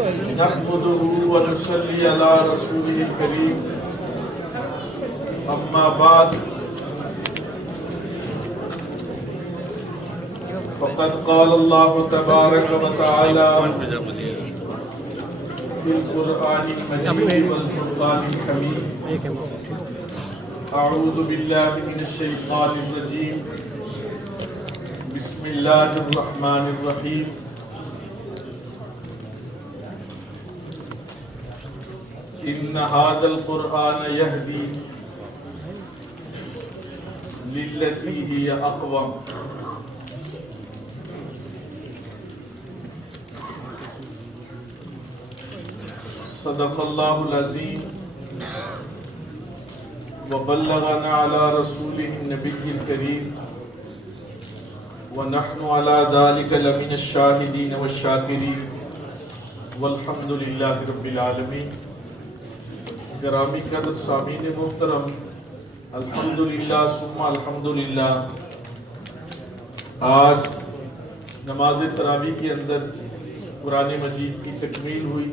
نحمده ونصلي على رسوله الكريم اما بعد فقد قال الله تبارك وتعالى في القرآن المجيد والفرقان الحميد اعوذ بالله من الشيطان الرجيم بسم الله الرحمن الرحيم إن هذا القرآن يهدي للتي هي أقوم صدق الله العظيم وبلغنا على رسوله النبي الكريم ونحن على ذلك لمن الشاهدين والشاكرين والحمد لله رب العالمين. گرامی قدر سامعین محترم، الحمدللہ ثم الحمدللہ، آج نماز تراویح کے اندر قرآن مجید کی تکمیل ہوئی.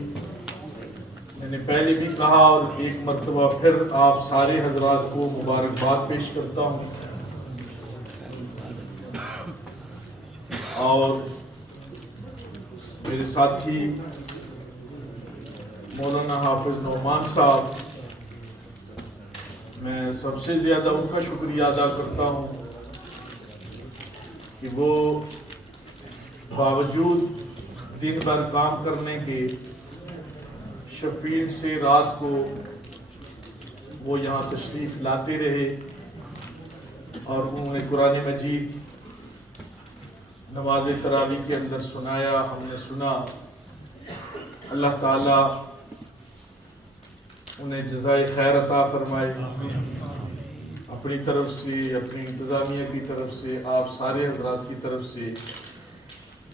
میں نے پہلے بھی کہا اور ایک مرتبہ پھر آپ سارے حضرات کو مبارکباد پیش کرتا ہوں. اور میرے ساتھی مولانا حافظ نعمان صاحب، میں سب سے زیادہ ان کا شکریہ ادا کرتا ہوں کہ وہ باوجود دن بھر کام کرنے کے شفیع سے رات کو وہ یہاں تشریف لاتے رہے اور انہوں نے قرآن مجید نماز تراویح کے اندر سنایا، ہم نے سنا. اللہ تعالیٰ انہیں جزائے خیر عطا فرمائے. اپنی طرف سے، اپنی انتظامیہ کی طرف سے، آپ سارے حضرات کی طرف سے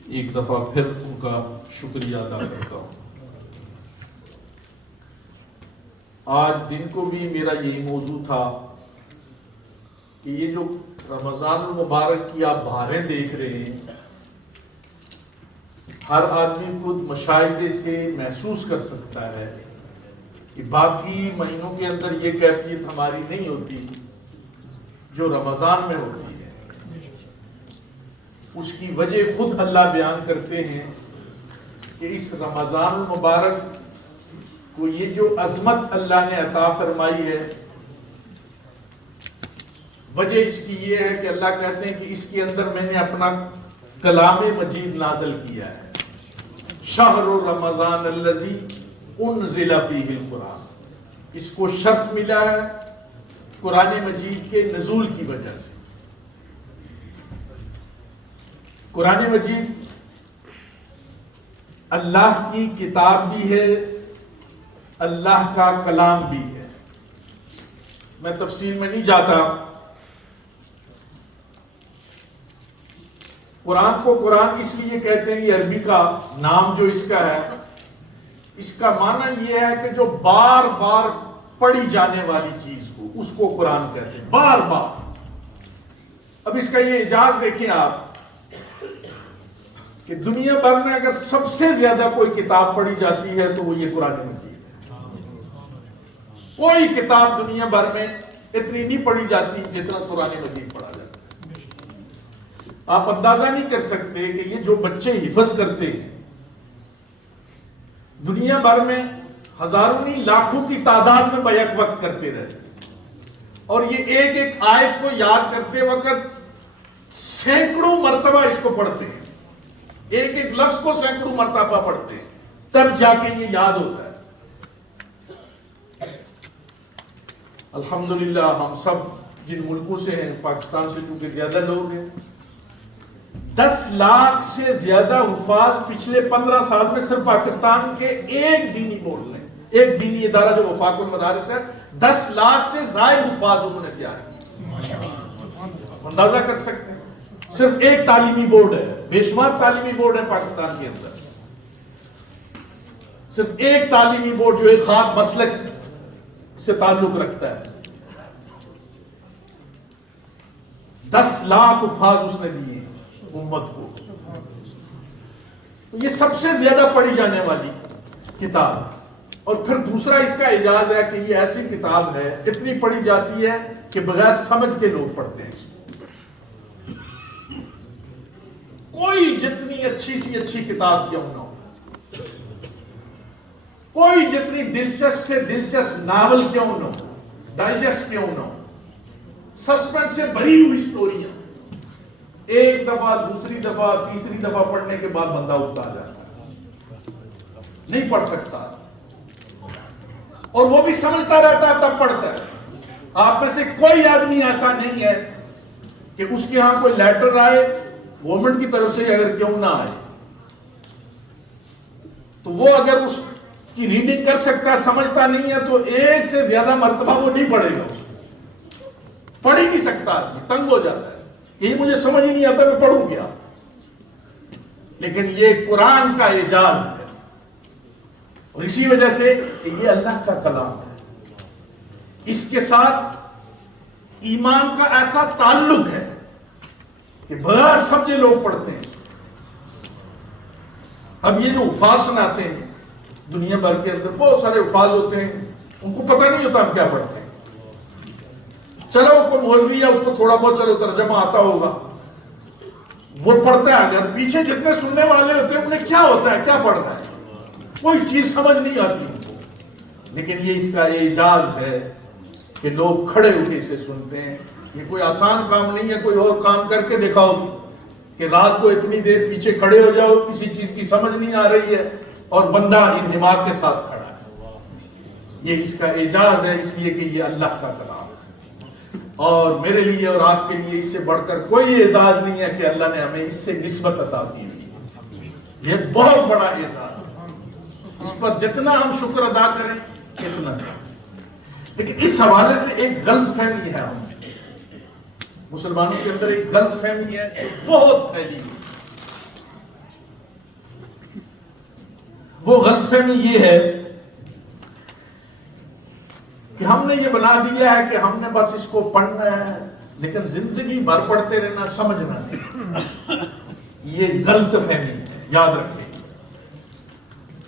ایک دفعہ پھر ان کا شکریہ ادا کرتا ہوں. آج دن کو بھی میرا یہی موضوع تھا کہ یہ جو رمضان المبارک کی آپ بہاریں دیکھ رہے ہیں، ہر آدمی خود مشاہدے سے محسوس کر سکتا ہے کہ باقی مہینوں کے اندر یہ کیفیت ہماری نہیں ہوتی جو رمضان میں ہوتی ہے. اس کی وجہ خود اللہ بیان کرتے ہیں کہ اس رمضان المبارک کو یہ جو عظمت اللہ نے عطا فرمائی ہے، وجہ اس کی یہ ہے کہ اللہ کہتے ہیں کہ اس کے اندر میں نے اپنا کلام مجید نازل کیا ہے. شہر رمضان الذی انزل فیہ القرآن، اس کو شرف ملا ہے قرآن مجید کے نزول کی وجہ سے. قرآن مجید اللہ کی کتاب بھی ہے، اللہ کا کلام بھی ہے. میں تفصیل میں نہیں جاتا. قرآن کو قرآن اس لیے کہتے ہیں، یہ عربی کا نام جو اس کا ہے، اس کا معنی یہ ہے کہ جو بار بار پڑھی جانے والی چیز کو، اس کو قرآن کہتے ہیں، بار بار. اب اس کا یہ اعجاز دیکھیں آپ کہ دنیا بھر میں اگر سب سے زیادہ کوئی کتاب پڑھی جاتی ہے تو وہ یہ قرآن مجید ہے. کوئی کتاب دنیا بھر میں اتنی نہیں پڑھی جاتی جتنا قرآن مجید پڑھا جاتا ہے. آپ اندازہ نہیں کر سکتے کہ یہ جو بچے حفظ کرتے ہیں دنیا بھر میں ہزاروں نہیں لاکھوں کی تعداد میں بیک وقت کرتے رہتے ہیں، اور یہ ایک ایک آیت کو یاد کرتے وقت سینکڑوں مرتبہ اس کو پڑھتے ہیں، ایک ایک لفظ کو سینکڑوں مرتبہ پڑھتے ہیں، تب جا کے یہ یاد ہوتا ہے. الحمدللہ ہم سب جن ملکوں سے ہیں، پاکستان سے چونکہ زیادہ لوگ ہیں، 10 لاکھ سے زیادہ حفاظ پچھلے 15 سال میں صرف پاکستان کے ایک دینی بورڈ نے، ایک دینی ادارہ جو وفاق المدارس ہے، 10 لاکھ سے زائد حفاظ انہوں نے تیار کیے. اندازہ کر سکتے ہیں. صرف ایک تعلیمی بورڈ ہے، بے شمار تعلیمی بورڈ ہے پاکستان کے اندر، صرف ایک تعلیمی بورڈ جو ایک خاص مسلک سے تعلق رکھتا ہے. 10 لاکھ حفاظ اس نے دیے امت کو. تو یہ سب سے زیادہ پڑھی جانے والی کتاب، اور پھر دوسرا اس کا اعجاز ہے کہ یہ ایسی کتاب ہے اتنی پڑھی جاتی ہے کہ بغیر سمجھ کے لوگ پڑھتے ہیں اس کو۔ کوئی جتنی اچھی سی اچھی کتاب کیوں نہ ہو، کوئی جتنی دلچسپ سے دلچسپ ناول کیوں نہ ہو، ڈائجسٹ کیوں نہ ہو، سسپینس سے بھری ہوئی سٹوریاں، ایک دفعہ دوسری دفعہ تیسری دفعہ پڑھنے کے بعد بندہ اگتا جاتا ہے، نہیں پڑھ سکتا، اور وہ بھی سمجھتا رہتا ہے تب پڑھتا ہے۔ آپ میں سے کوئی آدمی ایسا نہیں ہے کہ اس کے ہاں کوئی لیٹر آئے گورنمنٹ کی طرف سے، اگر کیوں نہ آئے تو وہ اگر اس کی ریڈنگ کر سکتا ہے، سمجھتا نہیں ہے تو ایک سے زیادہ مرتبہ وہ نہیں پڑھے گا، پڑھ ہی نہیں سکتا، آدمی تنگ ہو جاتا ہے کہ یہ مجھے سمجھ ہی نہیں آتا، میں پڑھوں کیا۔ لیکن یہ قرآن کا اعجاز ہے، اور اسی وجہ سے کہ یہ اللہ کا کلام ہے، اس کے ساتھ ایمان کا ایسا تعلق ہے کہ بغیر سمجھے لوگ پڑھتے ہیں۔ اب یہ جو الفاظ سناتے ہیں دنیا بھر کے اندر، بہت سارے الفاظ ہوتے ہیں، ان کو پتہ نہیں ہوتا ہم کیا پڑھتے ہیں۔ چلو کوئی مولوی ہے، اس کو تھوڑا بہت چلو ترجمہ آتا ہوگا، وہ پڑھتا ہے، اگر پیچھے جتنے سننے والے ہوتے ہیں انہیں کیا ہوتا ہے، کیا پڑھ رہا ہے، کوئی چیز سمجھ نہیں آتی ان کو۔ لیکن یہ اس کا اعجاز ہے کہ لوگ کھڑے ہو کے اسے سنتے ہیں۔ یہ کوئی آسان کام نہیں ہے، کوئی اور کام کر کے دکھاؤ کہ رات کو اتنی دیر پیچھے کھڑے ہو جاؤ، کسی چیز کی سمجھ نہیں آ رہی ہے اور بندہ انہماک کے ساتھ کھڑا ہے۔ یہ اس کا اعجاز ہے، اس لیے کہ یہ اللہ کا کلام ہے، اور میرے لیے اور آپ کے لیے اس سے بڑھ کر کوئی اعزاز نہیں ہے کہ اللہ نے ہمیں اس سے نسبت عطا کی ہوئی۔ یہ بہت بڑا اعزاز ہے، اس پر جتنا ہم شکر ادا کریں اتنا ہے۔ لیکن اس حوالے سے ایک غلط فہمی ہے ہم مسلمانوں کے اندر، ایک غلط فہمی ہے جو بہت پھیلی ہے۔ وہ غلط فہمی یہ ہے کہ ہم نے یہ بنا دیا ہے کہ ہم نے بس اس کو پڑھنا ہے، لیکن زندگی بھر پڑھتے رہنا، سمجھنا نہیں۔ یہ غلط فہمی ہے، یاد رکھیں،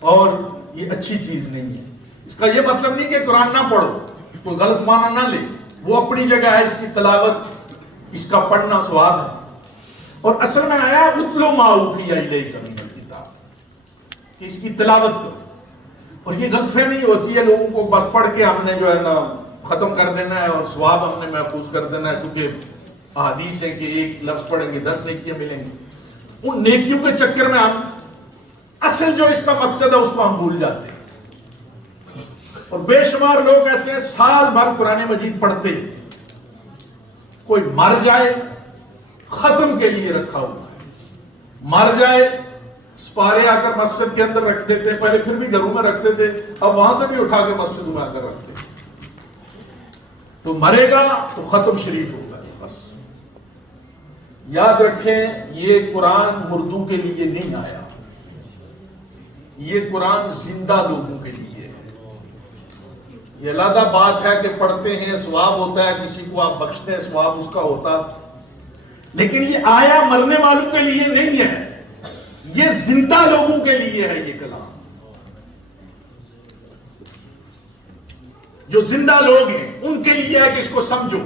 اور یہ اچھی چیز نہیں ہے۔ اس کا یہ مطلب نہیں کہ قرآن نہ پڑھو، کوئی غلط معنی نہ لے، وہ اپنی جگہ ہے، اس کی تلاوت، اس کا پڑھنا ثواب ہے، اور اصل میں آیا اتلو ما اوحی الیک من الکتاب، کہ اس کی تلاوت کرو۔ اور یہ غلط فہمی ہوتی ہے لوگوں کو، بس پڑھ کے ہم نے جو ہے نا ختم کر دینا ہے اور ثواب ہم نے محفوظ کر دینا ہے، چونکہ احادیث ہے کہ ایک لفظ پڑھیں گے 10 نیکیاں ملیں گی۔ ان نیکیوں کے چکر میں ہم اصل جو اس کا مقصد ہے اس کو ہم بھول جاتے ہیں، اور بے شمار لوگ ایسے ہیں سال بھر قرآن مجید پڑھتے ہیں، کوئی مر جائے ختم کے لیے رکھا ہوا ہے، مر جائے سپارے آ کر مسجد کے اندر رکھ دیتے ہیں، پہلے پھر بھی گھروں میں رکھتے تھے، اب وہاں سے بھی اٹھا کے مسجد میں آ کر رکھتے ہیں۔ تو مرے گا تو ختم شریف ہوگا، بس یاد رکھیں یہ قرآن مردوں کے لیے نہیں آیا، یہ قرآن زندہ لوگوں کے لیے ہے۔ یہ علیحدہ بات ہے کہ پڑھتے ہیں ثواب ہوتا ہے، کسی کو آپ بخشتے ہیں ثواب اس کا ہوتا، لیکن یہ آیا مرنے والوں کے لیے نہیں ہے، یہ زندہ لوگوں کے لیے ہے۔ یہ کلام جو زندہ لوگ ہیں ان کے لیے ہے کہ اس کو سمجھو۔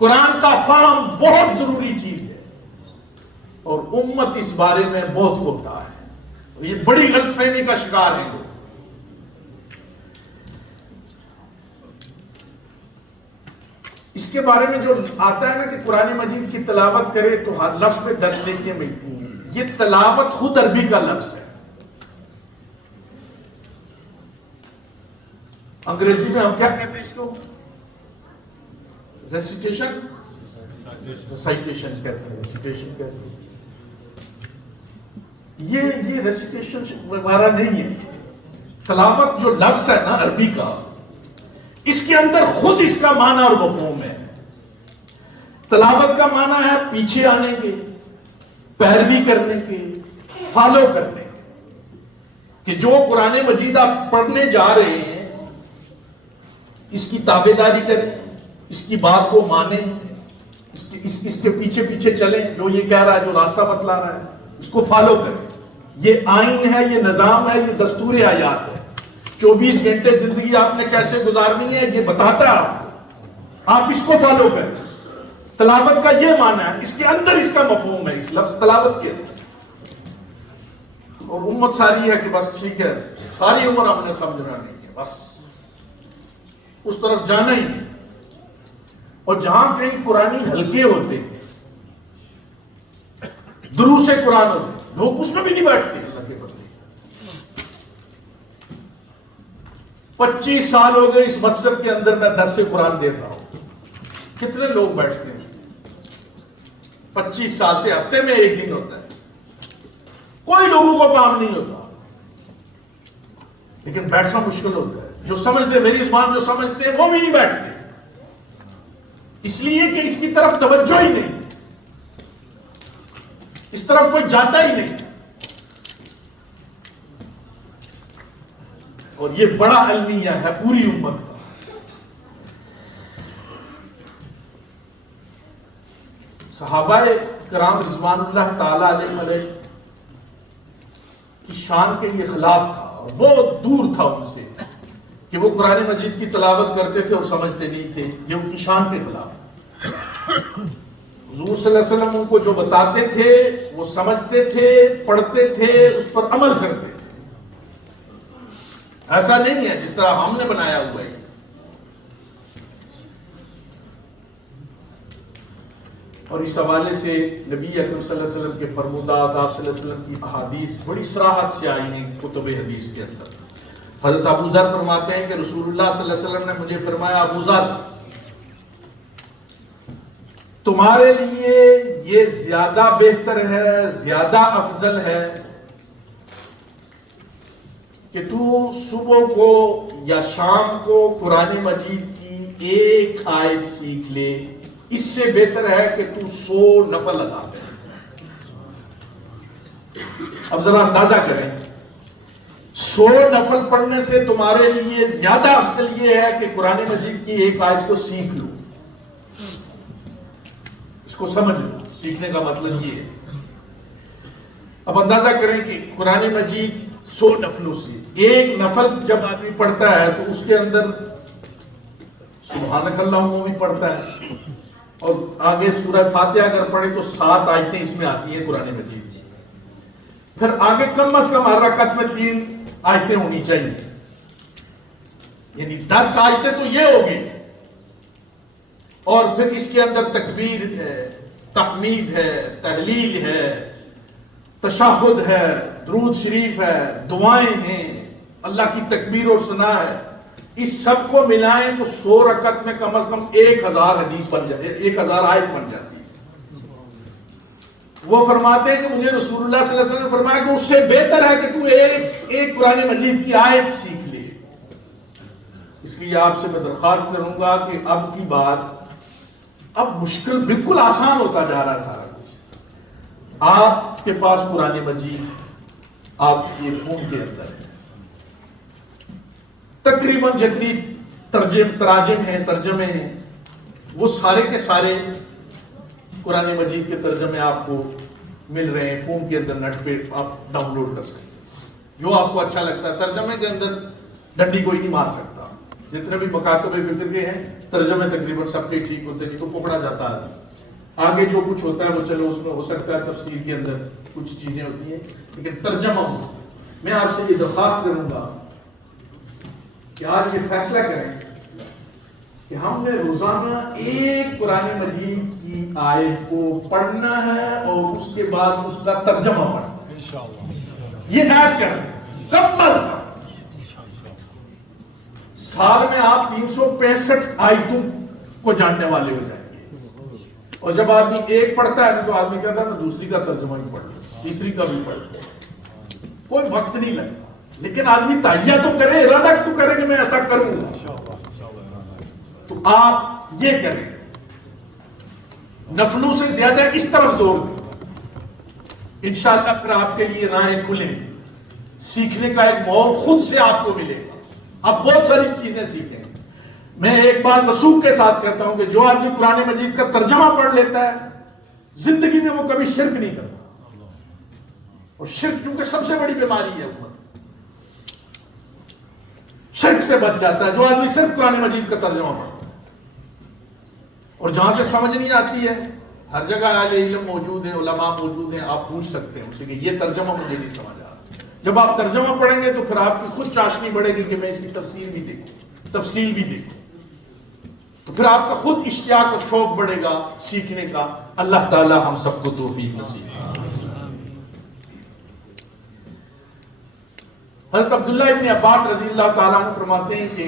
قرآن کا فہم بہت ضروری چیز ہے، اور امت اس بارے میں بہت کوتا ہے، اور یہ بڑی غلط فہمی کا شکار ہے لوگ۔ اس کے بارے میں جو آتا ہے نا کہ قرآن مجید کی تلاوت کرے تو ہر لفظ پہ 10 نیکیاں ملتی ہیں، یہ تلاوت خود عربی کا لفظ ہے۔ انگریزی میں ہم کیا کہتے ہیں اس کو؟ ریسیٹیشن، سائٹیشن کہتے ہیں، ریسیٹیشن کہتے ہیں۔ یہ ریسیٹیشن وغیرہ نہیں ہے۔ تلاوت جو لفظ ہے نا عربی کا، اس کے اندر خود اس کا معنی اور مفہوم ہے۔ تلاوت کا معنی ہے پیچھے آنے کے، پیروی کرنے کے، فالو کرنے کے، کہ جو قرآن مجید آپ پڑھنے جا رہے ہیں اس کی تابع داری کریں، اس کی بات کو مانیں، اس کے پیچھے پیچھے چلیں، جو یہ کہہ رہا ہے، جو راستہ بتلا رہا ہے اس کو فالو کریں۔ یہ آئین ہے، یہ نظام ہے، یہ دستور حیات ہے. 24 گھنٹے زندگی آپ نے کیسے گزارنی ہے یہ بتاتا ہے آپ کو. آپ اس کو فالو کریں. تلاوت کا یہ معنی ہے، اس کے اندر اس کا مفہوم ہے، اس لفظ تلاوت کے اندر. اور امت ساری ہے کہ بس ٹھیک ہے، ساری عمر ہم نے سمجھنا نہیں ہے، بس اس طرف جانا ہی نہیں. اور جہاں کہیں قرآنی حلقے ہوتے ہیں، دروس قرآن ہوتے ہیں، لوگ اس میں بھی نہیں بیٹھتے. اللہ کے بدلے 25 سال ہو گئے اس مسجد کے اندر میں درس قرآن دے رہا ہوں. کتنے لوگ بیٹھتے ہیں؟ 25 سال سے ہفتے میں ایک دن ہوتا ہے. کوئی لوگوں کو کام نہیں ہوتا، لیکن بیٹھنا مشکل ہوتا ہے. جو سمجھتے، میری زبان جو سمجھتے ہیں وہ بھی نہیں بیٹھتے، اس لیے کہ اس کی طرف توجہ ہی نہیں، اس طرف کوئی جاتا ہی نہیں. اور یہ بڑا المیہ ہے پوری امت کا. صحابہ کرام رضوان اللہ تعالی علیہ کی شان کے یہ خلاف تھا، اور بہت دور تھا ان سے کہ وہ قرآن مجید کی تلاوت کرتے تھے اور سمجھتے نہیں تھے. یہ ان کی شان کے خلاف. حضور صلی اللہ علیہ وسلم ان کو جو بتاتے تھے وہ سمجھتے تھے، پڑھتے تھے، اس پر عمل کرتے تھے. ایسا نہیں ہے جس طرح ہم نے بنایا ہوا ہے. اور اس حوالے سے نبی اکرم صلی اللہ علیہ وسلم کے فرمودات، آپ صلی اللہ علیہ وسلم کی احادیث بڑی صراحت سے آئی ہیں کتب حدیث کے اندر. حضرت ابو ذر فرماتے ہیں کہ رسول اللہ صلی اللہ علیہ وسلم نے مجھے فرمایا، ابو ذر تمہارے لیے یہ زیادہ بہتر ہے، زیادہ افضل ہے کہ تو صبح کو یا شام کو قرآن مجید کی ایک آیت سیکھ لے. اس سے بہتر ہے کہ تو 100 نفل ادا کرے. اب ذرا اندازہ کریں، 100 نفل پڑھنے سے تمہارے لیے زیادہ افضل یہ ہے کہ قرآن مجید کی ایک آیت کو سیکھ لو. اس کو سمجھ لو، سیکھنے کا مطلب یہ ہے. اب اندازہ کریں کہ قرآن مجید 100 نفلوں سے ایک نفل جب آدمی پڑھتا ہے تو اس کے اندر سبحانک اللہم بھی پڑھتا ہے، اور آگے سورہ فاتحہ اگر پڑھے تو 7 آیتیں اس میں آتی ہیں قرآن مجید کی. پھر آگے کم از کم ہر رکعت میں 3 آیتیں ہونی چاہیے، یعنی 10 آیتیں تو یہ ہوگی. اور پھر اس کے اندر تکبیر ہے، تحمید ہے، تحلیل ہے، تشہد ہے، درود شریف ہے، دعائیں ہیں، اللہ کی تکبیر اور ثنا ہے. اس سب کو ملائیں تو 100 رکعت میں کم از کم 1000 حدیث بن جاتی ہے، 1000 آیت بن جاتی ہے. وہ فرماتے ہیں کہ مجھے رسول اللہ صلی اللہ علیہ وسلم نے فرمایا کہ اس سے بہتر ہے کہ تو ایک قرآن مجید کی آیت سیکھ لے. اس لیے آپ سے میں درخواست کروں گا کہ اب کی بات، اب مشکل بالکل آسان ہوتا جا رہا ہے سارا کچھ. آپ کے پاس قرآن مجید آپ یہ فون کے اندر ہے، تقریباً جتنی تراجم ہیں، ترجمے ہیں، وہ سارے کے سارے قرآن مجید کے ترجمے آپ کو مل رہے ہیں فون کے اندر. نیٹ پہ آپ ڈاؤن لوڈ کر سکتے ہیں جو آپ کو اچھا لگتا ہے. ترجمے کے اندر ڈنڈی کوئی نہیں مار سکتا. جتنے بھی مکاتب فکر کے ہیں ترجمے تقریباً سب کے ٹھیک ہوتے، نہیں تو پکڑا جاتا ہے. آگے جو کچھ ہوتا ہے وہ چلو اس میں ہو سکتا ہے تفسیر کے اندر کچھ چیزیں ہوتی ہیں، لیکن ترجمہ ہو. میں آپ سے یہ درخواست کروں گا کہ آج یہ فیصلہ کریں کہ ہم نے روزانہ ایک قرآن مجید کی آیت کو پڑھنا ہے اور اس کے بعد اس کا ترجمہ پڑھنا ہے. یہ ایڈ کریں کم از کم. سال میں آپ 365 آیتوں کو جاننے والے ہو جائیں گے. اور جب آدمی ایک پڑھتا ہے تو آدمی کہتا ہے میں دوسری کا ترجمہ ہی پڑھ لوں، تیسری کا بھی پڑھ لوں، کوئی وقت نہیں لگتا. لیکن آدمی تائیہ تو کرے، ارادہ تو کرے کہ میں ایسا کروں گا. تو آپ یہ کریں، نفلوں سے زیادہ اس طرف زور دیں. انشاءاللہ پھر آپ کے لیے راہیں کھلیں گی، سیکھنے کا ایک ماحول خود سے آپ کو ملے گا. آپ بہت ساری چیزیں سیکھیں. میں ایک بات وثوق کے ساتھ کہتا ہوں کہ جو آدمی قرآن مجید کا ترجمہ پڑھ لیتا ہے زندگی میں وہ کبھی شرک نہیں کرتا. اور شرک چونکہ سب سے بڑی بیماری ہے امت، شرک سے بچ جاتا ہے جو آدمی صرف قرآن مجید کا ترجمہ پڑھتا ہے۔ اور جہاں سے سمجھ نہیں آتی ہے، ہر جگہ اہل علم موجود ہیں، علماء موجود ہیں، آپ پوچھ سکتے ہیں ان سے کہ یہ ترجمہ مجھے نہیں سمجھ آ رہا۔ جب آپ ترجمہ پڑھیں گے تو پھر آپ کی خود چاشنی بڑھے گی کہ میں اس کی تفسیر بھی دیکھوں، تفصیل بھی دیکھوں، تو پھر آپ کا خود اشتیاق اور شوق بڑھے گا سیکھنے کا۔ اللہ تعالی ہم سب کو توفیق نصیب فرمائے۔ حضرت عبداللہ ابن عباس رضی اللہ تعالیٰ عنہ فرماتے ہیں کہ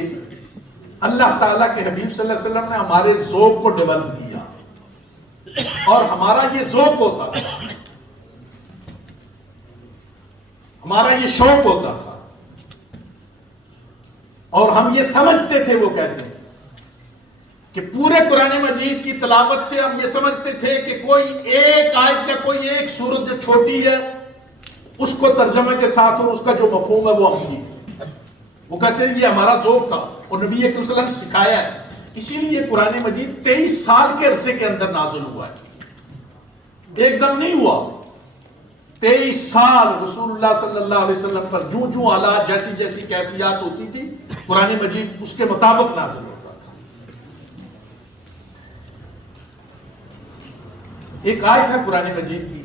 اللہ تعالیٰ کے حبیب صلی اللہ علیہ وسلم نے ہمارے ذوق کو ڈیولپ کیا، اور ہمارا یہ ذوق ہوتا تھا، ہمارا یہ شوق ہوتا تھا، اور ہم یہ سمجھتے تھے، وہ کہتے ہیں کہ پورے قرآن مجید کی تلاوت سے ہم یہ سمجھتے تھے کہ کوئی ایک آیت یا کوئی ایک سورت جو چھوٹی ہے اس کو ترجمے کے ساتھ اور اس کا جو مفہوم ہے وہ ہم سیکھیں۔ وہ کہتے ہیں یہ ہمارا ذوق تھا اور نبی اکرم صلی اللہ علیہ وسلم نے سکھایا ہے، اسی لیے قرآن مجید 23 سال کے عرصے کے اندر نازل ہوا ہے، ایک دم نہیں ہوا۔ 23 سال رسول اللہ صلی اللہ علیہ وسلم پر جو حالات جیسی جیسی کیفیات ہوتی تھی قرآن مجید اس کے مطابق نازل ہوتا تھا۔ ایک آیت ہے قرآن مجید کی،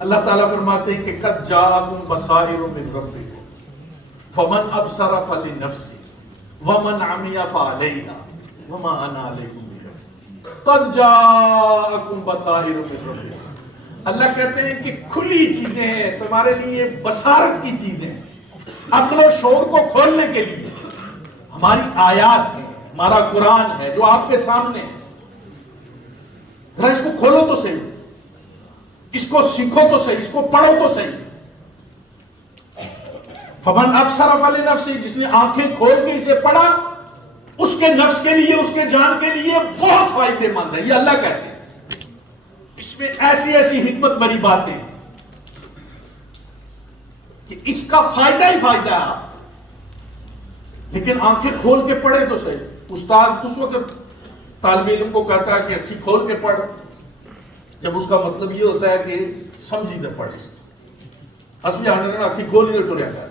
اللہ تعالیٰ فرماتے ہیں کہ قد جاءکم بصائر من ربکم فمن ابصر فلنفسہ ومن عمی فعلیہا وما انا علیکم بحفیظ۔ قد جاءکم بصائر من ربکم، اللہ کہتے ہیں کہ کھلی چیزیں ہیں تمہارے لیے، بصارت کی چیزیں ہیں، عقل و شعور کو کھولنے کے لیے ہماری آیات ہیں، ہمارا قرآن ہے جو آپ کے سامنے ہے، ذرا اس کو کھولو تو صحیح، اس کو سیکھو تو صحیح، اس کو پڑھو تو صحیح۔ فمن ابصر فلنفسہ، جس نے آنکھیں کھول کے اسے پڑھا اس کے نفس کے لیے، اس کے جان کے لیے بہت فائدے مند ہے، یہ اللہ کہتے ہیں۔ اس میں ایسی ایسی حکمت بری باتیں کہ اس کا فائدہ ہی فائدہ ہے، لیکن آنکھیں کھول کے پڑھے تو صحیح۔ استاد اس وقت طالب علم کو کہتا ہے کہ اکھی کھول کے پڑھ، جب اس کا مطلب یہ ہوتا ہے کہ سمجھی دے پڑھ، اس اصلی آنے نے آنکھیں کھول کے ٹریا گیا،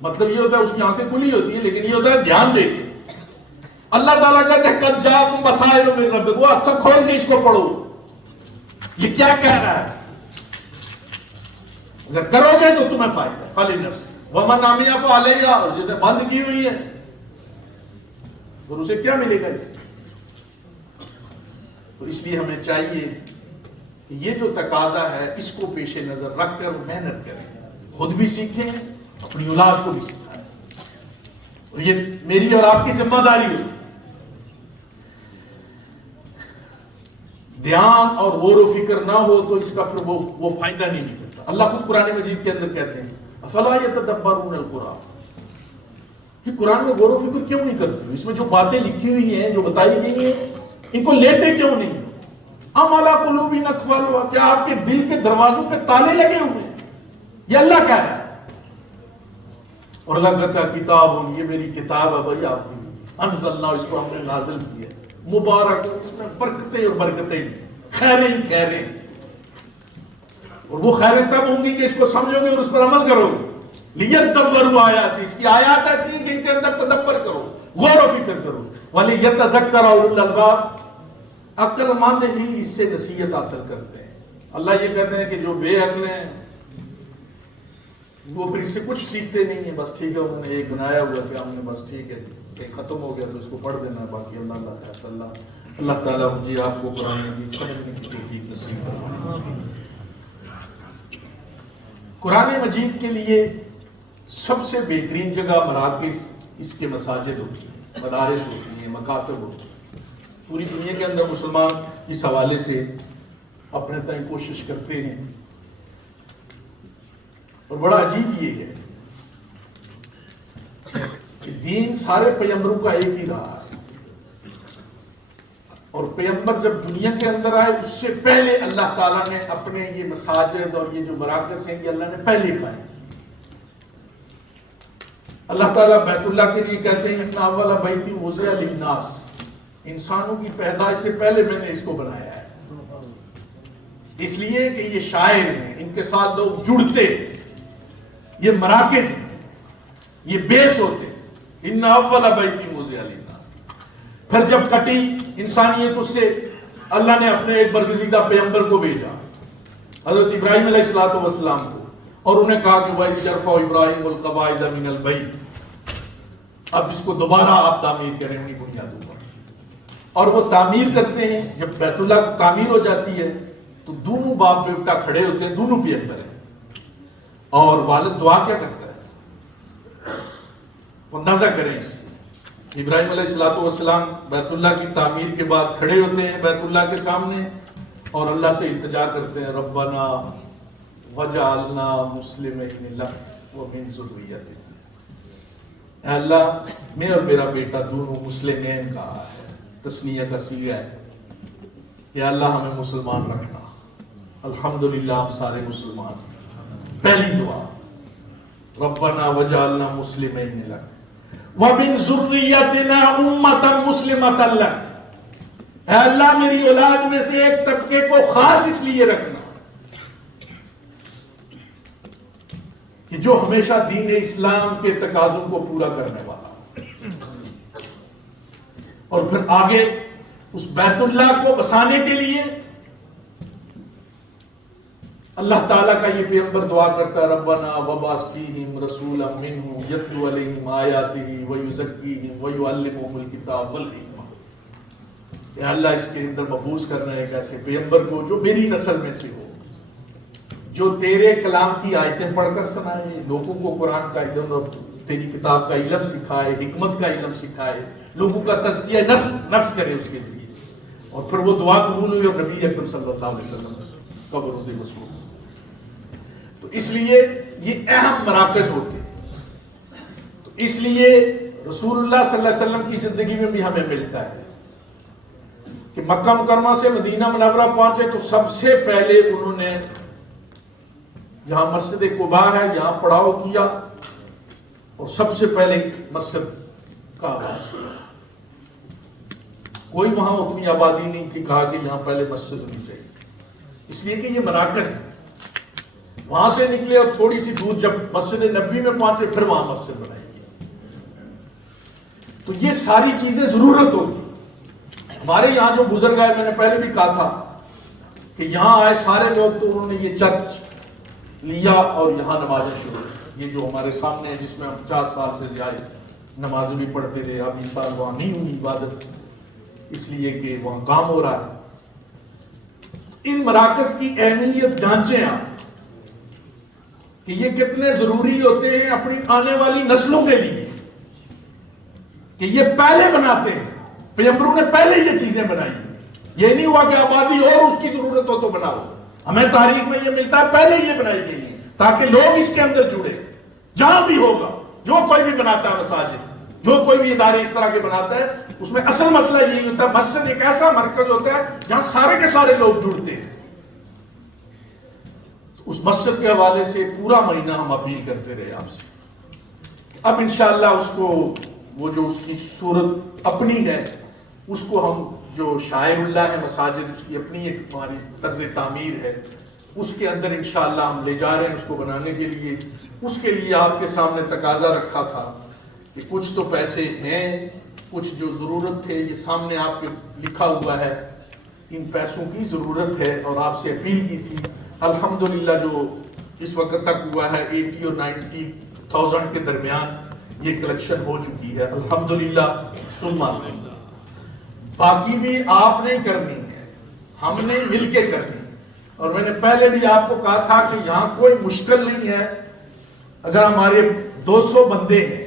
مطلب یہ ہوتا ہے اس کی آنکھیں کھلی ہوتی ہیں، لیکن یہ ہوتا ہے دھیان دے کے۔ اللہ تعالیٰ کہتے ہیں قد جاءکم بصائر من ربکم، وہ آنکھیں کھول کے اس کو پڑھو، یہ کیا کہہ رہا ہے؟ اگر کرو گے تو تمہیں فائدہ، فلنفسہ ومن عمی فعلیہا، اور جس نے بند کی ہوئی ہے اور اسے کیا ملے گا اس سے؟ اور اس لیے ہمیں چاہیے کہ یہ جو تقاضا ہے اس کو پیش نظر رکھ کر محنت کریں، خود بھی سیکھیں، اپنی اولاد کو بھی سکھائیں، اور یہ میری اور آپ کی ذمہ داری ہوتی ہے۔ دھیان اور غور و فکر نہ ہو تو اس کا پھر وہ فائدہ نہیں نکلتا۔ اللہ خود قرآن مجید کے اندر کہتے ہیں افلا یتدبرون القرآن، یہ قرآن میں غور و فکر کیوں نہیں کرتے؟ اس میں جو باتیں لکھی ہوئی ہیں، جو بتائی گئی ہیں، ان کو لیتے کیوں نہیں؟ ام علی قلوب اقفالها، کیا آپ کے دل کے دروازوں پہ تالے لگے ہوئے ہیں؟ یہ اللہ کہہ رہا ہے۔ اور اللہ کہتا ہے کتاب، یہ میری کتاب ہے بھائی آپ کی، انزلنا، اس کو ہم نے نازل کیا، مبارک، اس میں برکتیں اور برکتیں، خیریں ہی خیریں، اور وہ خیریں تب ہوں گی کہ اس کو سمجھو گے اور اس پر عمل کرو گے۔ لیدبروا آیات، اس کی آیات ایسی ہیں کہ ان کے اندر تدبر کرو، غور و فکر کرو۔ ولیتذکر اولو الالباب، عقل مند ہی اس سے نصیحت حاصل کرتے ہیں۔ اللہ یہ کہتے ہیں کہ جو بے عقل ہیں وہ پھر اس سے کچھ سیکھتے نہیں ہیں، بس ٹھیک ہے انہوں نے ایک بنایا ہوا کہ ہم نے بس ٹھیک ہے کہ ختم ہو گیا تو اس کو پڑھ دینا، باقی اللہ تعالیٰ مجھے آپ کو قرآن مجید سمجھنے کی توفیق نصیب فرمائے۔ قرآن مجید کے لیے سب سے بہترین جگہ مراکز اس کے مساجد ہوتی ہیں، مدارس ہوتی ہیں، مکاتب ہوتی ہیں۔ پوری دنیا کے اندر مسلمان اس حوالے سے اپنے تئیں کوشش کرتے ہیں، اور بڑا عجیب یہ ہے کہ دین سارے پیغمبروں کا ایک ہی رہا ہے، اور پیغمبر جب دنیا کے اندر آئے اس سے پہلے اللہ تعالیٰ نے اپنے یہ مساجد اور یہ جو مراکز ہیں یہ اللہ نے پہلے پائے۔ اللہ تعالیٰ بیت اللہ کے لیے کہتے ہیں اِنَّ أَوَّلَ بَيْتٍ وُضِعَ لِلنَّاسِ، انسانوں کی پیدائش سے پہلے میں نے اس کو بنایا ہے۔ اس لیے کہ یہ شاعر ہیں، ان کے ساتھ لوگ جڑتے، یہ مراکز ہیں، یہ بیس ہوتے. ان اول بیت وضع للناس. پھر جب کٹی انسانیت اس سے، اللہ نے اپنے ایک برگزیدہ پیغمبر کو بھیجا، حضرت ابراہیم علیہ الصلوۃ والسلام کو، اور انہیں کہا کہ وَإِذْ يَرْفَعُ إِبْرَاهِيمُ الْقَوَاعِدَ مِنَ الْبَيْتِ، اب اس کو دوبارہ آپ تعمیر کریں اپنی بنیادوں پر. اور وہ تعمیر کرتے ہیں. جب بیت اللہ کی تعمیر ہو جاتی ہے تو دونوں باپ بیٹا کھڑے ہوتے ہیں، دونوں پیغمبر ہیں. اور والد دعا کیا کرتا ہے؟ اندازہ کریں اس سے. ابراہیم علیہ الصلوۃ والسلام بیت اللہ کی تعمیر کے بعد کھڑے ہوتے ہیں بیت اللہ کے سامنے اور اللہ سے التجا کرتے ہیں، ربنا وجعلنا مسلمین لک ومن ذریتنا. اے اللہ، میں اور میرا بیٹا دونوں مسلمین کا ہے، تسنیہ کا صیغہ ہے. یا اللہ ہمیں مسلمان رکھنا. الحمدللہ ہم سارے مسلمان ہیں. پہلی دعا ربنا وجعلنا مسلمین لک ومن ذریتنا امۃ مسلمۃ لک. اے اللہ میری اولاد میں سے ایک طبقے کو خاص اس لیے رکھنا کہ جو ہمیشہ دین اسلام کے تقاضوں کو پورا کرنے والا. اور پھر آگے اس بیت اللہ کو بسانے کے لیے اللہ تعالیٰ کا یہ پیغمبر دعا کرتا ہے، ربنا وبعث فیہم رسولا منہم یتلو علیہم آیاتہ ویزکیہم ویعلمہم الکتاب والحکمہ. کہ اللہ اس کے اندر مبعوث کرنا ہے ایک ایسے پیغمبر کو جو میری نسل میں سے ہو، جو تیرے کلام کی آیتیں پڑھ کر سنائے، لوگوں کو قرآن کا علم اور تیری کتاب کا علم سکھائے، حکمت کا علم سکھائے، لوگوں کا تزکیہ نفس کرے اس کے ذریعے. اور پھر وہ دعا قبول ہوئی اور نبی اکرم صلی اللہ علیہ وسلم کا بروز مسعود. تو اس لیے یہ اہم مراکز ہوتے ہیں. تو اس لیے رسول اللہ صلی اللہ علیہ وسلم کی زندگی میں بھی ہمیں ملتا ہے کہ مکہ مکرمہ سے مدینہ منورہ پہنچے تو سب سے پہلے انہوں نے جہاں مسجد قباء ہے یہاں پڑاؤ کیا اور سب سے پہلے مسجد کا آغاز کیا. کوئی وہاں اتنی آبادی نہیں تھی، کہا کہ یہاں پہلے مسجد ہونی چاہیے. اس لیے کہ یہ مراکز ہے. وہاں سے نکلے اور تھوڑی سی دور جب مسجد نبوی میں پہنچے پھر وہاں مسجد بنائی گئی. تو یہ ساری چیزیں ضرورت ہوتی. ہمارے یہاں جو بزرگ آئے، میں نے پہلے بھی کہا تھا کہ یہاں آئے سارے لوگ تو انہوں نے یہ چرچ لیا اور یہاں نمازیں شروع. یہ جو ہمارے سامنے ہے جس میں ہم 50 سال سے زیادہ نمازیں بھی پڑھتے رہے، اب اس سال وہاں نہیں ہوئی عبادت اس لیے کہ وہاں کام ہو رہا ہے. ان مراکز کی اہمیت جانچیں آپ کہ یہ کتنے ضروری ہوتے ہیں اپنی آنے والی نسلوں کے لیے، کہ یہ پہلے بناتے ہیں. پیغمبروں نے پہلے یہ چیزیں بنائی. یہ نہیں ہوا کہ آبادی اور اس کی ضرورت ہو تو بناؤ. ہمیں تاریخ میں یہ ملتا ہے پہلے یہ بنائی گئی تاکہ لوگ اس کے اندر جڑے. جہاں بھی ہوگا، جو کوئی بھی بناتا ہے مساجد، جو کوئی بھی ادارے اس طرح کے بناتا ہے، اس میں اصل مسئلہ یہی ہوتا ہے مسجد ایک ایسا مرکز ہوتا ہے جہاں سارے کے سارے لوگ جڑتے ہیں. تو اس مسجد کے حوالے سے پورا مہینہ ہم اپیل کرتے رہے آپ سے. اب انشاءاللہ اس کو وہ جو اس کی صورت اپنی ہے اس کو ہم جو شاعر اللہ ہے مساجد، اس کی اپنی ایک ہماری طرز تعمیر ہے، اس کے اندر انشاءاللہ ہم لے جا رہے ہیں اس کو بنانے کے لیے. اس کے لیے آپ کے سامنے تقاضا رکھا تھا کہ کچھ تو پیسے ہیں، کچھ جو ضرورت تھے یہ سامنے آپ کے لکھا ہوا ہے. ان پیسوں کی ضرورت ہے اور آپ سے اپیل کی تھی. الحمدللہ جو اس وقت تک ہوا ہے 80 اور 90,000 کے درمیان یہ کلیکشن ہو چکی ہے الحمدللہ. ثم باقی بھی آپ نے کرنی ہے، ہم نے مل کے کرنی. اور میں نے پہلے بھی آپ کو کہا تھا کہ یہاں کوئی مشکل نہیں ہے. اگر ہمارے 200 بندے ہیں،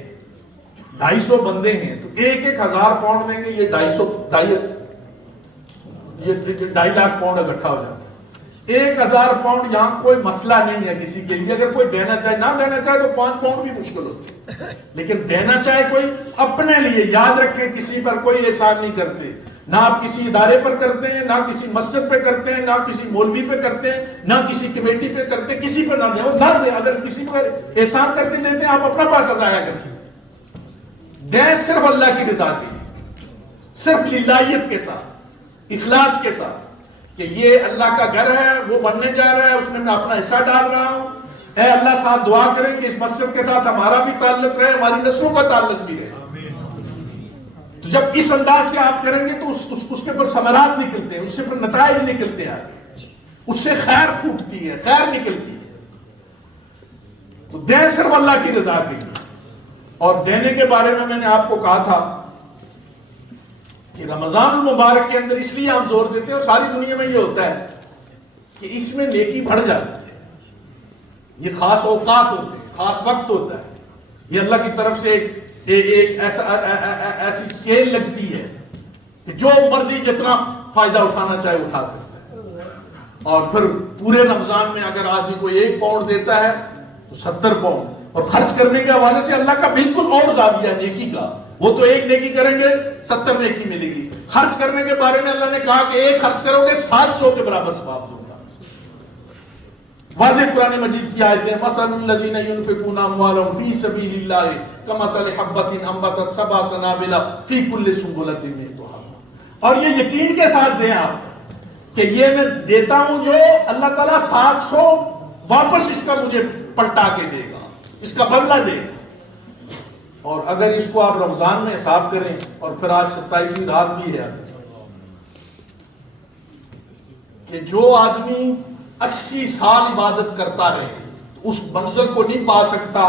250 بندے ہیں تو 1,000 پاؤنڈ دیں گے. یہ 2.5 لاکھ پاؤنڈ اکٹھا ہو جاتا ہے. 1,000 پاؤنڈ یہاں کوئی مسئلہ نہیں ہے کسی کے لیے. اگر کوئی دینا چاہے، نہ دینا چاہے تو 5 پاؤنڈ بھی مشکل ہوتی ہے، لیکن دینا چاہے کوئی اپنے لیے. یاد رکھیں کسی پر کوئی احسان نہیں کرتے. نہ آپ کسی ادارے پر کرتے ہیں، نہ کسی مسجد پہ کرتے ہیں، نہ کسی مولوی پہ کرتے ہیں، نہ کسی کمیٹی پہ کرتے ہیں. کسی پہ نہ دیں اور نہ دیں. اگر کسی پر احسان کر کے دیتے ہیں آپ اپنا پیسہ ضائع کرتے ہیں. دیں صرف اللہ کی رضا کے لیے، صرف للہیت کے ساتھ، اخلاص کے ساتھ. کہ یہ اللہ کا گھر ہے، وہ بننے جا رہا ہے، اس میں اپنا حصہ ڈال رہا ہوں، اے اللہ ساتھ دعا کریں کہ اس مسجد کے ساتھ ہمارا بھی تعلق رہے، ہماری نسلوں کا تعلق بھی ہے۔ تو جب اس انداز سے آپ کریں گے تو اس کے پر ثمرات نکلتے ہیں، اس سے پر نتائج نکلتے ہیں، اس سے خیر پھوٹتی ہے، خیر نکلتی ہے۔ تو دیں صرف اللہ کی رضا کے لیے۔ اور دینے کے بارے میں نے آپ کو کہا تھا کہ رمضان المبارک کے اندر اس لیے ہم زور دیتے ہیں، اور ساری دنیا میں یہ ہوتا ہے کہ اس میں نیکی بڑھ جاتی ہے، یہ خاص اوقات ہوتے ہیں، خاص وقت ہوتا ہے، یہ اللہ کی طرف سے ایک ایسی سیل لگتی ہے کہ جو مرضی جتنا فائدہ اٹھانا چاہے اٹھا سکتا ہے۔ اور پھر پورے رمضان میں اگر آدمی کوئی 1 پاؤنڈ دیتا ہے تو 70 پاؤنڈ، اور خرچ کرنے کے حوالے سے اللہ کا بالکل اور زاویہ ہے نیکی کا۔ وہ تو 1 نیکی کریں گے 70 نیکی ملے گی، خرچ کرنے کے بارے میں اللہ نے کہا کہ 1 خرچ کرو گے 700 کے برابر ثواب دوں گا۔ واضح قرآن مجید کی آیتیں، مثل الذین ينفقون اموالهم فی سبیل اللہ کمثل حبۃ انبتت 7 سنابل فی کل سنبلۃ مئۃ حبۃ۔ اور یہ یقین کے ساتھ دیں آپ کہ یہ میں دیتا ہوں جو اللہ تعالیٰ 700 واپس اس کا مجھے پلٹا کے دے گا، اس کا بدلہ دے گا۔ اور اگر اس کو آپ رمضان میں حساب کریں، اور پھر آج 27ویں رات بھی ہے، کہ جو آدمی 80 سال عبادت کرتا رہے اس منظر کو نہیں پا سکتا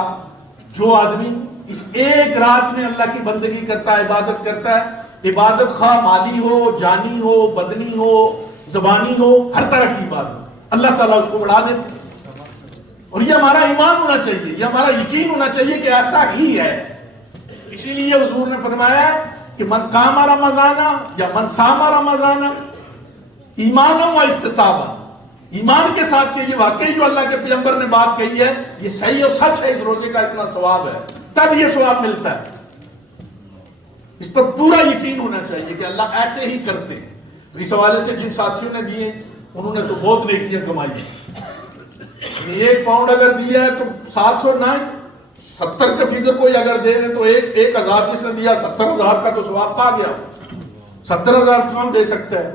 جو آدمی اس 1 رات میں اللہ کی بندگی کرتا ہے، عبادت کرتا ہے۔ عبادت خواہ مالی ہو، جانی ہو، بدنی ہو، زبانی ہو، ہر طرح کی عبادت اللہ تعالیٰ اس کو بڑھا دیتا ہے۔ اور یہ ہمارا ایمان ہونا چاہیے، یہ ہمارا یقین ہونا چاہیے کہ ایسا ہی ہے۔ اسی لیے حضور نے فرمایا کہ من قام رمضان یا من صام رمضان ایمانا و احتسابا، ایمان کے ساتھ کہ یہ واقعی جو اللہ کے پیغمبر نے بات کہی ہے یہ صحیح اور سچ ہے، اس روزے کا اتنا ثواب ہے، تب یہ ثواب ملتا ہے۔ اس پر پورا یقین ہونا چاہیے کہ اللہ ایسے ہی کرتے ہیں۔ تو اس حوالے سے جن ساتھیوں نے دیے انہوں نے تو بہت نیکیاں کمائی۔ 1 پاؤنڈ اگر دیا ہے تو 700 نہ 70 کا فگر کوئی اگر دے دیں تو 1000 جس نے دیا 70,000 کا تو ثواب پا گیا۔ 70,000 کون دے سکتا ہے؟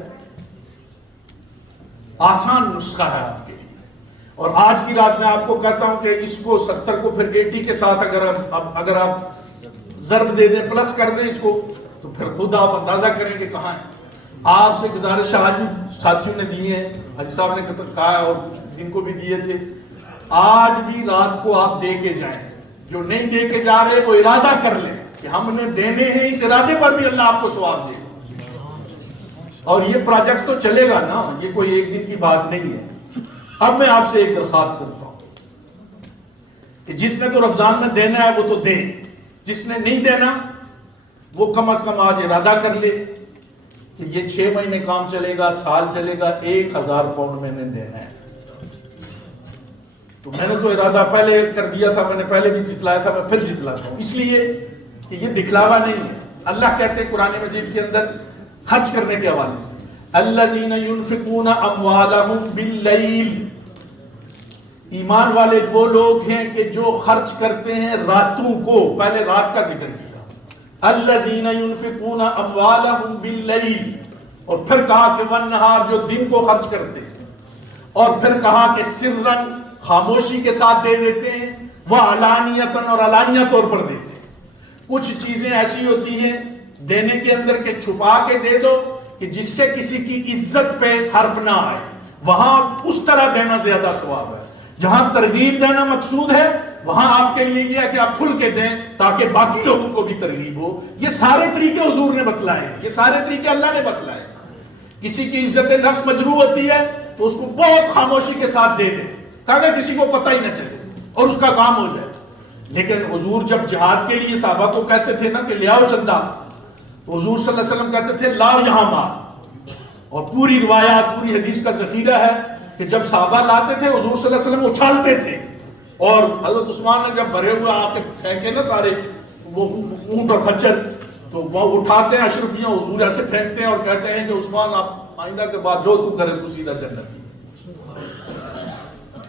آسان نسخہ ہے آپ کے لیے۔ اور آج کی رات میں آپ کو کہتا ہوں کہ اس کو 70 کو پھر 80 کے ساتھ اگر آپ ضرب دے دیں، پلس کر دیں اس کو، تو پھر خود آپ اندازہ کریں کہ کہاں ہے۔ آپ سے گزارش آج بھی ساتھیوں نے دیے ہیں، حاجی صاحب نے کہا اور جن کو بھی دیے تھے، آج بھی رات کو آپ دے کے جائیں۔ جو نہیں دے کے جا رہے وہ ارادہ کر لیں کہ ہم نے دینے ہیں، اس ارادے پر بھی اللہ آپ کو ثواب دے گا۔ اور یہ پروجیکٹ تو چلے گا نا، یہ کوئی 1 دن کی بات نہیں ہے۔ اب میں آپ سے ایک درخواست کرتا ہوں کہ جس نے تو رمضان میں دینا ہے وہ تو دے، جس نے نہیں دینا وہ کم از کم آج ارادہ کر لے کہ یہ 6 مہینے کام چلے گا، سال چلے گا، 1000 پاؤنڈ میں نے دینا ہے۔ تو میں نے تو ارادہ پہلے کر دیا تھا، میں نے پہلے بھی جتلایا تھا، میں پھر جتلاتا ہوں، اس لیے کہ یہ دکھلاوا نہیں ہے۔ اللہ کہتے ہیں قرآن مجید کے اندر خرچ کرنے کے حوالے سے، الذین ينفقون اموالهم باللیل، ایمان والے وہ لوگ ہیں کہ جو خرچ کرتے ہیں راتوں کو، پہلے رات کا ذکر کیا، الذین ينفقون اموالهم باللیل، اور پھر کہا کہ والنہار، جو دن کو خرچ کرتے ہیں، اور پھر کہا کہ سرًا، خاموشی کے ساتھ دے دیتے ہیں، وعلانیتاً، اور علانیہ طور پر دیتے ہیں۔ کچھ چیزیں ایسی ہوتی ہیں دینے کے اندر کہ چھپا کے دے دو کہ جس سے کسی کی عزت پہ حرف نہ آئے، وہاں اس طرح دینا زیادہ ثواب ہے۔ جہاں ترغیب دینا مقصود ہے وہاں آپ کے لیے یہ ہے کہ آپ کھل کے دیں تاکہ باقی لوگوں کو بھی ترغیب ہو۔ یہ سارے طریقے حضور نے بتلائے، یہ سارے طریقے اللہ نے بتلائے۔ کسی کی عزت نفس مجروح ہوتی ہے تو اس کو بہت خاموشی کے ساتھ دے دیں تاکہ کسی کو پتہ ہی نہ چلے اور اس کا کام ہو جائے۔ لیکن حضور جب جہاد کے لیے صحابہ کو کہتے تھے نا کہ لے آؤ چندہ، تو حضور صلی اللہ علیہ وسلم کہتے تھے لاؤ یہاں مال۔ اور پوری روایات، پوری حدیث کا ذخیرہ ہے کہ جب صحابہ لاتے تھے حضور صلی اللہ علیہ وسلم اچھالتے تھے، اور حضرت عثمان نے جب بھرے ہوئے آپ کے پھینکے نا سارے وہ اونٹ اور خچر، تو وہ اٹھاتے ہیں اشرفیاں، حضور ایسے پھینکتے ہیں اور کہتے ہیں کہ عثمان آپ آئندہ کے بعد جو تو کرے تو سیدھا جنت۔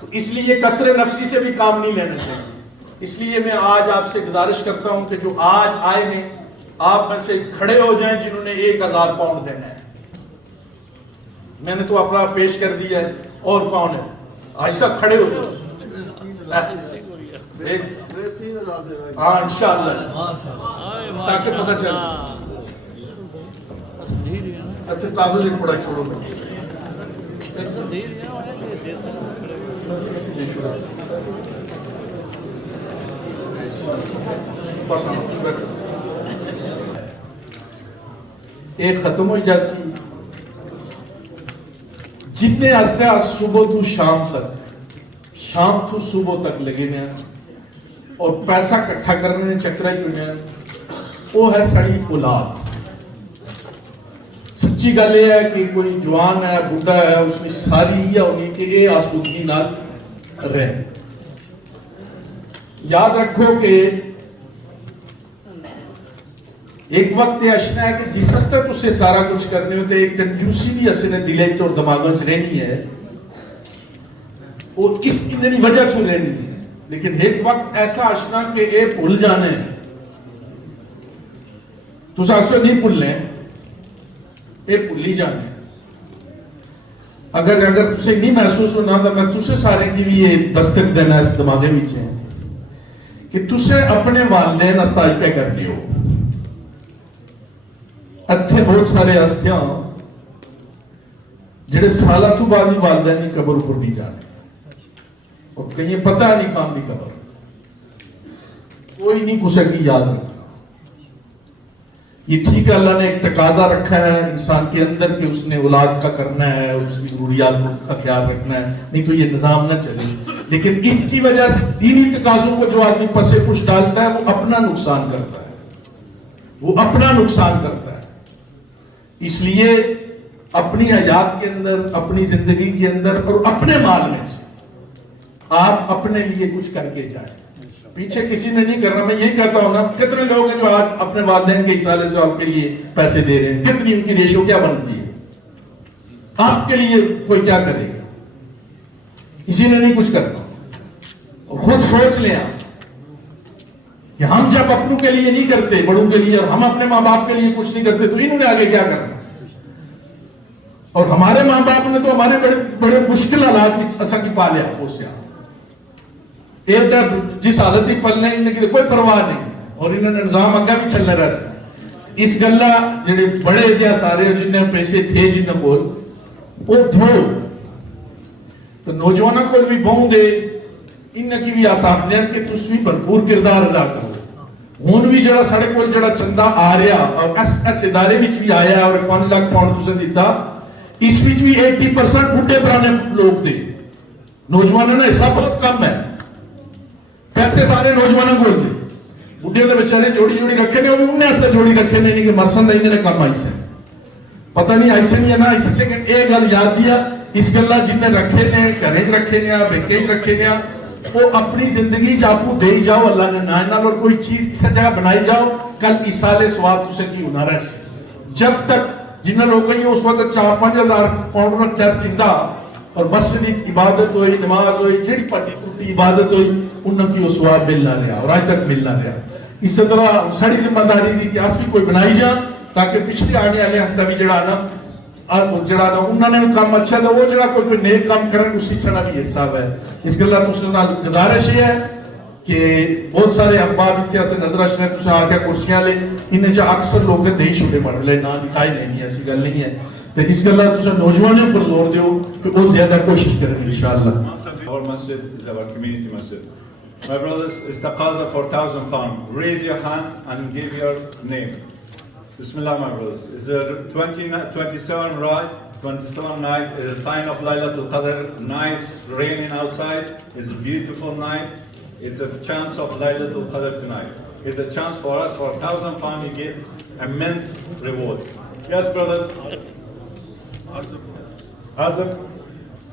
تو اس لیے کسر نفسی سے بھی کام نہیں لینا چاہیے۔ اس لیے میں آج آپ سے گزارش کرتا ہوں کہ جو آج آئے ہیں آپ میں سے کھڑے ہو جائیں جنہوں نے 1000 پاؤنڈ دینا ہے، میں نے تو اپنا پیش کر دیا ہے، اور کون ہے؟ آج صاحب کھڑے ہو جاؤ. ہاں انشاءاللہ تاکہ پتہ چلے. اچھا کاغذ ایک پڑھائی چھوڑو گا. جی شکریہ. بس ایک ختم ہو جاسی جتنے ہستے صبح تو شام تک، شام تو صبح تک لگے ہیں اور پیسہ کٹھا کرنے چکرہ چنے وہ ہے سڑی اولاد. سچی گل یہ ہے کہ کوئی جوان ہے بڑھا ہے اس نے ساری یہ ہونی کہ اے آسودگی نال رہے. یاد رکھو کہ ایک وقت یہ اشنا ہے کہ جس ہستے اسے سارا کچھ کرنے ہوتے ایک کنجوسی بھی اسے نے دلے اور دماغوں سے رہنی ہے، وہ اس اتنی وجہ کیوں رہنی ہے. لیکن ایک وقت ایسا اشنا کہ اے بھول جانے تو ساتھ سے نہیں بھولنے اے بھولی جانے. اگر تسے نہیں محسوس ہونا تو میں تسے سارے کی بھی یہ دستک دینا اس دماغے بھی چاہیں کہ تسے اپنے والدین استائقہ کرنے ہو. اتھے بہت سارے ہستیاں جڑے سالہ تو بعد ہی والدین کی قبر اوپر نہیں جانے اور کہیں پتہ نہیں کام دی قبر کوئی نہیں کسے کی یاد رکھا. یہ ٹھیک ہے اللہ نے ایک تقاضا رکھا ہے انسان کے اندر کہ اس نے اولاد کا کرنا ہے، اس کی ضروریات کا خیال رکھنا ہے، نہیں تو یہ نظام نہ چلے. لیکن اس کی وجہ سے دینی تقاضوں کو جو آدمی پسے پش ڈالتا ہے وہ اپنا نقصان کرتا ہے، وہ اپنا نقصان کرتا ہے. اس لیے اپنی حیات کے اندر، اپنی زندگی کے اندر اور اپنے مال میں سے آپ اپنے لیے کچھ کر کے جائیں. پیچھے کسی نے نہیں کرنا. میں یہی کہتا ہوں نا، کتنے لوگ ہیں جو آج اپنے والدین کے حصالے سے آپ کے لیے پیسے دے رہے ہیں، کتنی ان کی ریشو کیا بنتی ہے؟ آپ کے لیے کوئی کیا کرے گا؟ کسی نے نہیں کچھ کرنا. خود سوچ لیں آپ کہ ہم جب اپنوں کے لیے نہیں کرتے، بڑوں کے لیے، اور ہم اپنے ماں باپ کے لیے کچھ نہیں کرتے تو انہوں نے آگے کیا کرنا؟ اور ہمارے ماں باپ نے تو ہمارے بڑے مشکل حالات اصل کی پالیا ہو سے ایک طرف جس حالت ہی پلنے انہیں کی کوئی پرواہ نہیں اور انہوں نے نظام اگا بھی چلنے رہا سا. اس گلہ جڑے بڑے دیا سارے جنہیں پیسے تھے جنہیں بول وہ دھو تو نوجوانوں کو بھی بہوں دے انہیں کی بھی آسان دیں کہ تس بھی بھرپور کردار ادا کرو. ہون بھی جڑا سڑے کول جڑا چندہ آ رہا اور ایس ادارے بھی بھی آیا ہے اور 5 لاکھ پاؤنڈ تسے دیتا، اس بھی 80% بڑھے پرانے لوگ دے. نوجوانوں نے حصہ بہت کم ہے، پیسے سارے نوجوانوں کو دے. بڑھے دے بچارے جوڑی جوڑی رکھے نے، وہ بھی انہیں ایسے جوڑی رکھے نہیں کہ مرسن دے انہیں کام آئی سے پتہ نہیں آئی سے نہیں ہے نہ آئی سے. لیکن ایک گل یاد دیا، اس گلہ جنہیں رکھے نے، گھریں رکھے نے، بینکیں رکھے نے، وہ اپنی زندگی جاپو دے جاؤ اللہ نے نائنال اور کوئی چیز اس جگہ بنائی جاؤ. کل ایسال سواب تسے کی ہونا رہ سے. جب تک جنہیں لوگ گئی اس وقت 4-5 ہزار پاؤنڈ میں چرچ چندہ اور مسجد عبادت ہوئی، نماز ہوئی، جڑی پٹی ٹوٹی عبادت ہوئی، انہوں کی وہ سواب ملنا رہا اور آج تک ملنا رہا. اس طرح ساری ذمہ داری دی کہ آج بھی کوئی بنائی جان تاکہ پچھلے آنے والے ہستا بھی جڑا نا انہوں نے کام اچھا تھا وہ جڑا کوئی نیک کام کریں اسی چھڑا بھی حساب ہے. اس کے اللہ تُس نے گزارش ہے کہ بہت سارے اخبار اتیا سے نظر اشنے تُسے آکے کرسیاں لے انہیں جا اکثر لوگ دہی چھوٹے پڑھ لے نہ دکھائی نہیں ہے، ایسی گل نہیں ہے. تو اس کے اللہ تُسے نوجوانوں پر زور دیو کہ وہ زیادہ کوشش کریں انشاءاللہ. Our masjid is our community masjid. My brothers, it's taqaza for 1,000 pounds. Raise your hand and give your name. Bismillah, my brothers. It's a 27 right, 27 night. It's a sign of Laylatul Qadr. Nice, raining outside. It's a beautiful night. It's a chance of Laylatul Qadr tonight. It's a chance for us. For 1,000 pounds, he gets immense reward. Yes, brothers. Azam.